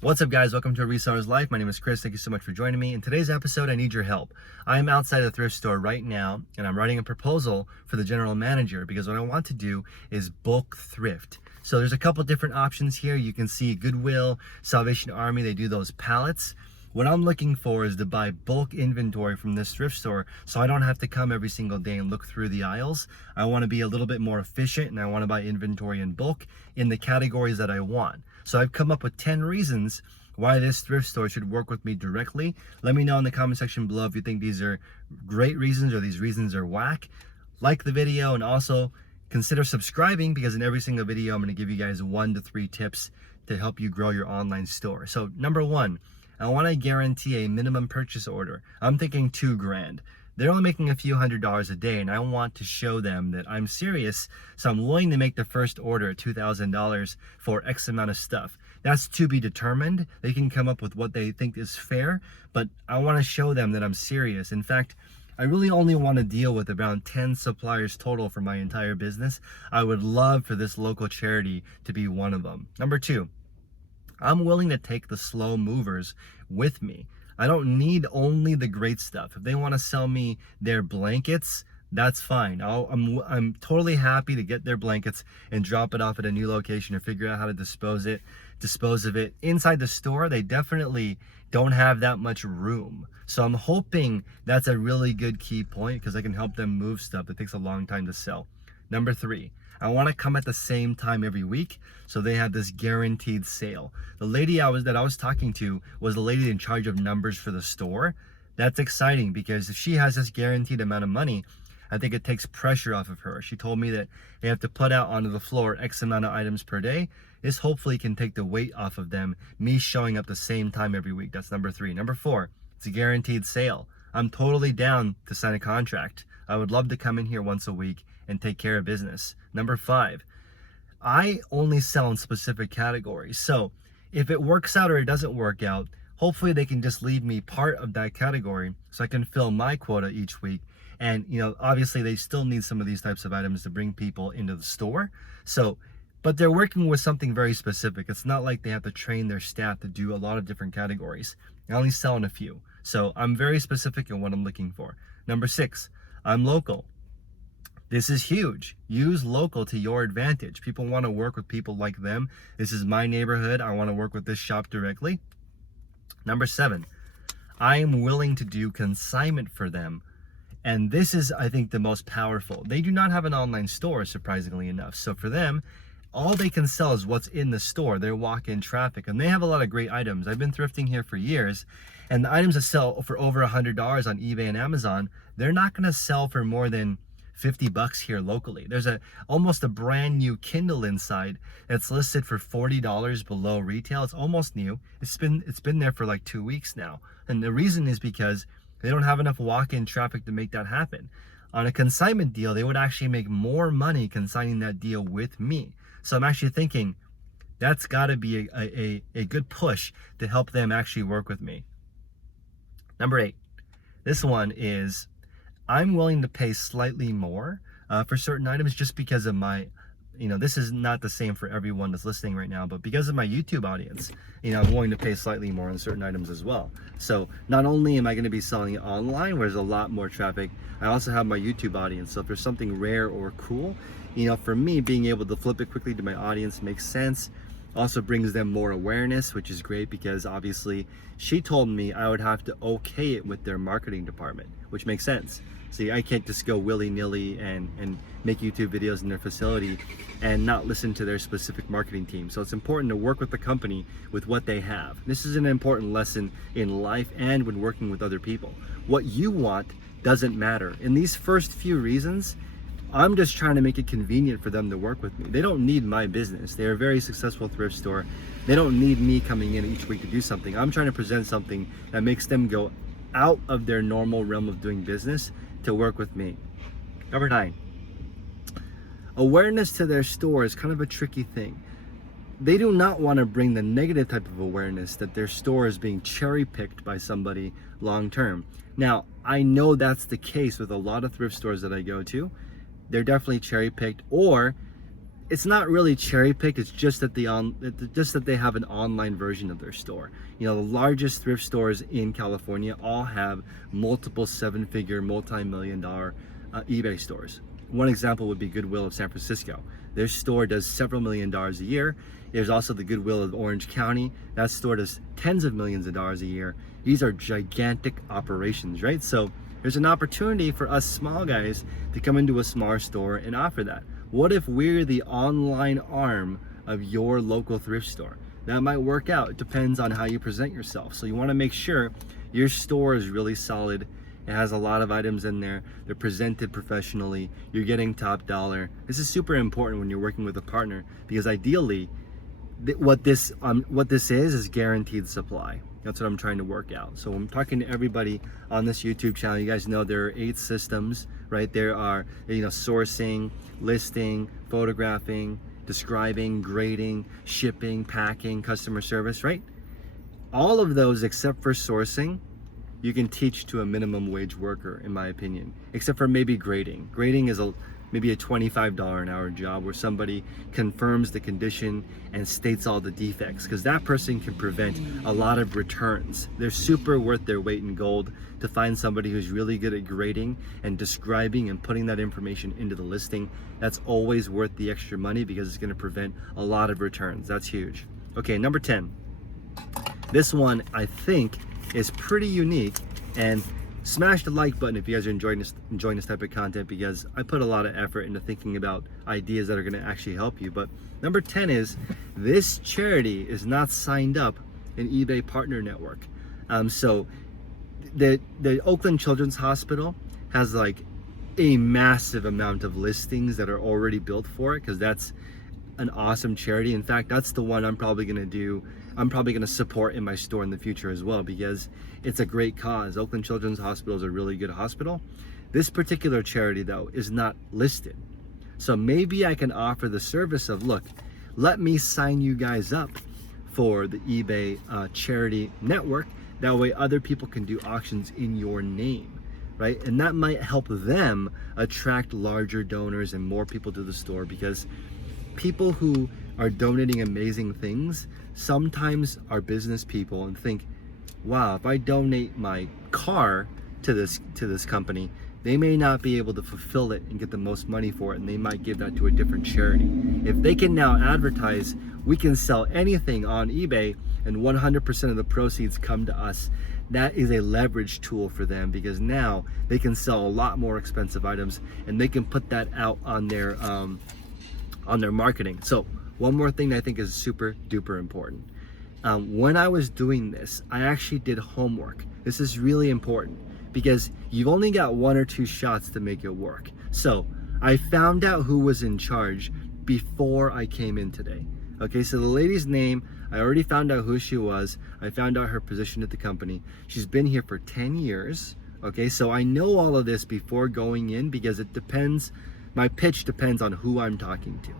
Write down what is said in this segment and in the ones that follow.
What's up, guys? Welcome to A Reseller's Life. My name is Chris. Thank you so much for joining me. In today's episode, I need your help. I am outside a thrift store right now, and I'm writing a proposal for the general manager because what I want to do is bulk thrift. So there's a couple different options here. You can see Goodwill, Salvation Army, they do those pallets. What I'm looking for is to buy bulk inventory from this thrift store so I don't have to come every single day and look through the aisles. I want to be a little bit more efficient, and I want to buy inventory in bulk in the categories that I want. So I've come up with 10 reasons why this thrift store should work with me directly. Let me know in the comment section below if you think these are great reasons or these reasons are whack. Like the video, and also consider subscribing, because in every single video I'm going to give you guys 1 to 3 tips to help you grow your online store. So number 1, I want to guarantee a minimum purchase order. I'm thinking $2,000. They're only making a few $100s a day, and I want to show them that I'm serious, so I'm willing to make the first order at $2,000 for X amount of stuff. That's to be determined. They can come up with what they think is fair, but I want to show them that I'm serious. In fact, I really only want to deal with around 10 suppliers total for my entire business. I would love for this local charity to be one of them. Number 2, I'm willing to take the slow movers with me. I don't need only the great stuff. If they want to sell me their blankets, that's fine. I'm totally happy to get their blankets and drop it off at a new location or figure out how to dispose of it. Inside the store, they definitely don't have that much room. So I'm hoping that's a really good key point, because I can help them move stuff that takes a long time to sell. Number 3, I want to come at the same time every week, so they have this guaranteed sale. The lady that I was talking to was the lady in charge of numbers for the store. That's exciting, because if she has this guaranteed amount of money, I think it takes pressure off of her. She told me that they have to put out onto the floor X amount of items per day. This hopefully can take the weight off of them, me showing up the same time every week. That's number 3. Number 4, it's a guaranteed sale. I'm totally down to sign a contract. I would love to come in here once a week and take care of business. Number 5, I only sell in specific categories. So if it works out or it doesn't work out, hopefully they can just leave me part of that category so I can fill my quota each week. And obviously they still need some of these types of items to bring people into the store. But they're working with something very specific. It's not like they have to train their staff to do a lot of different categories. I only sell in a few. So I'm very specific in what I'm looking for. Number 6, I'm local. This is huge. Use local to your advantage. People want to work with people like them. This is my neighborhood. I want to work with this shop directly. Number 7, I am willing to do consignment for them. And this is, I think, the most powerful. They do not have an online store, surprisingly enough. So for them, all they can sell is what's in the store, their walk-in traffic. And they have a lot of great items. I've been thrifting here for years, and the items that sell for over $100 on eBay and Amazon, they're not going to sell for more than $50 here locally. There's almost a brand new Kindle inside that's listed for $40 below retail. It's almost new. It's been there for like 2 weeks now. And the reason is because they don't have enough walk-in traffic to make that happen. On a consignment deal, they would actually make more money consigning that deal with me. So I'm actually thinking that's got to be a good push to help them actually work with me. Number 8, this one is, I'm willing to pay slightly more for certain items, just because of my, this is not the same for everyone that's listening right now, but because of my YouTube audience, I'm willing to pay slightly more on certain items as well. So not only am I going to be selling it online, where there's a lot more traffic, I also have my YouTube audience. So if there's something rare or cool, for me, being able to flip it quickly to my audience makes sense. Also brings them more awareness, which is great, because obviously she told me I would have to okay it with their marketing department, which makes sense. See, I can't just go willy-nilly and make YouTube videos in their facility and not listen to their specific marketing team. So it's important to work with the company with what they have. This is an important lesson in life and when working with other people. What you want doesn't matter. In these first few reasons, I'm just trying to make it convenient for them to work with me. They don't need my business. They're a very successful thrift store. They don't need me coming in each week to do something. I'm trying to present something that makes them go out of their normal realm of doing business to work with me. Number 9, awareness to their store is kind of a tricky thing. They do not want to bring the negative type of awareness that their store is being cherry-picked by somebody long term. Now, I know that's the case with a lot of thrift stores that I go to. They're definitely cherry-picked, or it's not really cherry picked. It's just that they have an online version of their store. You know, the largest thrift stores in California all have multiple seven-figure, multi-million-dollar eBay stores. One example would be Goodwill of San Francisco. Their store does several $1,000,000 a year. There's also the Goodwill of Orange County. That store does tens of millions of dollars a year. These are gigantic operations, right? So there's an opportunity for us small guys to come into a smaller store and offer that. What if we're the online arm of your local thrift store? That might work out. It depends on how you present yourself. So you want to make sure your store is really solid. It has a lot of items in there. They're presented professionally. You're getting top dollar. This is super important when you're working with a partner, because ideally, what this is guaranteed supply. That's what I'm trying to work out. So I'm talking to everybody on this YouTube channel. You guys know there are 8 systems, right? There are, sourcing, listing, photographing, describing, grading, shipping, packing, customer service, right? All of those except for sourcing, you can teach to a minimum wage worker, in my opinion, except for maybe grading. Grading is maybe a $25 an hour job where somebody confirms the condition and states all the defects, because that person can prevent a lot of returns. They're super worth their weight in gold to find somebody who's really good at grading and describing and putting that information into the listing. That's always worth the extra money because it's going to prevent a lot of returns. That's huge. Okay, number 10. This one I think is pretty unique, and smash the like button if you guys are enjoying this type of content, because I put a lot of effort into thinking about ideas that are going to actually help you. But number 10 is, this charity is not signed up in eBay Partner Network. So the Oakland Children's Hospital has like a massive amount of listings that are already built for it, because that's an awesome charity. In fact, that's the one I'm probably going to support in my store in the future as well, because it's a great cause. Oakland Children's Hospital is a really good hospital. This particular charity though is not listed. So maybe I can offer the service of, look, let me sign you guys up for the eBay charity network. That way other people can do auctions in your name, right? And that might help them attract larger donors and more people to the store, because people who are donating amazing things sometimes are business people and think, wow, if I donate my car to this company, they may not be able to fulfill it and get the most money for it, and they might give that to a different charity. If they can now advertise, we can sell anything on eBay and 100% of the proceeds come to us, that is a leverage tool for them, because now they can sell a lot more expensive items and they can put that out on their marketing. So one more thing that I think is super duper important. When I was doing this, I actually did homework. This is really important because you've only got 1 or 2 shots to make it work. So I found out who was in charge before I came in today. Okay, so the lady's name, I already found out who she was. I found out her position at the company. She's been here for 10 years. Okay, so I know all of this before going in, because it depends, my pitch depends on who I'm talking to.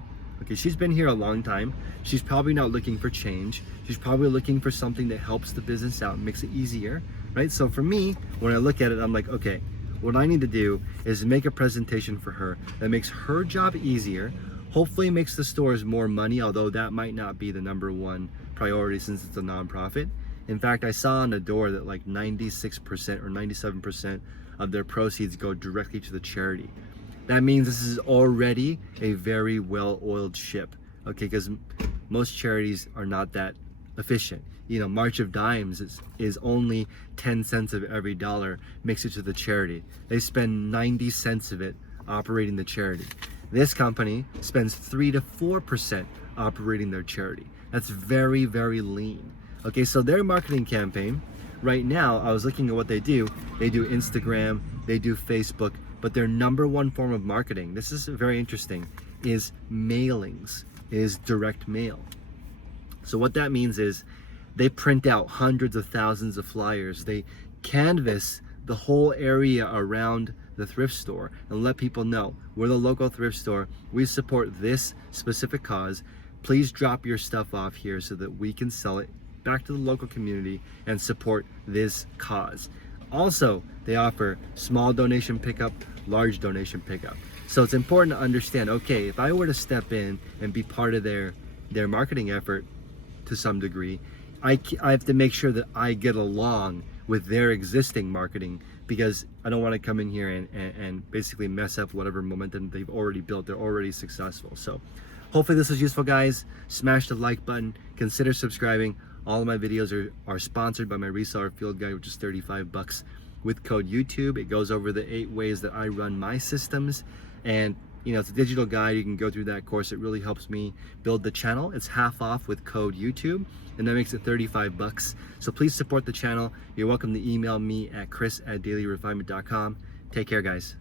Okay, she's been here a long time. She's probably not looking for change. She's probably looking for something that helps the business out and makes it easier, right? So for me, when I look at it, I'm like, okay, what I need to do is make a presentation for her that makes her job easier, hopefully makes the stores more money, although that might not be the #1 priority since it's a nonprofit. In fact, I saw on the door that like 96% or 97% of their proceeds go directly to the charity. That means this is already a very well-oiled ship, okay? Because most charities are not that efficient. You know, March of Dimes is only 10 cents of every dollar makes it to the charity. They spend 90 cents of it operating the charity. This company spends 3 to 4% operating their charity. That's very, very lean. Okay, so their marketing campaign, right now, I was looking at what they do. They do Instagram, they do Facebook, but their #1 form of marketing, this is very interesting, is mailings, is direct mail. So what that means is they print out hundreds of thousands of flyers. They canvass the whole area around the thrift store and let people know, we're the local thrift store, we support this specific cause, please drop your stuff off here so that we can sell it back to the local community and support this cause. Also, they offer small donation pickup, large donation pickup. So it's important to understand, okay, if I were to step in and be part of their marketing effort to some degree, I have to make sure that I get along with their existing marketing, because I don't want to come in here and basically mess up whatever momentum they've already built. They're already successful. So hopefully this was useful, guys. Smash the like button, consider subscribing. All of my videos are sponsored by my reseller field guide, which is 35 bucks with code YouTube. It goes over the 8 ways that I run my systems, and you know, it's a digital guide. You can go through that course. It really helps me build the channel. It's half off with code YouTube, and that makes it 35 bucks. So please support the channel. You're welcome to email me at chris@dailyrefinement.com. Take care, guys.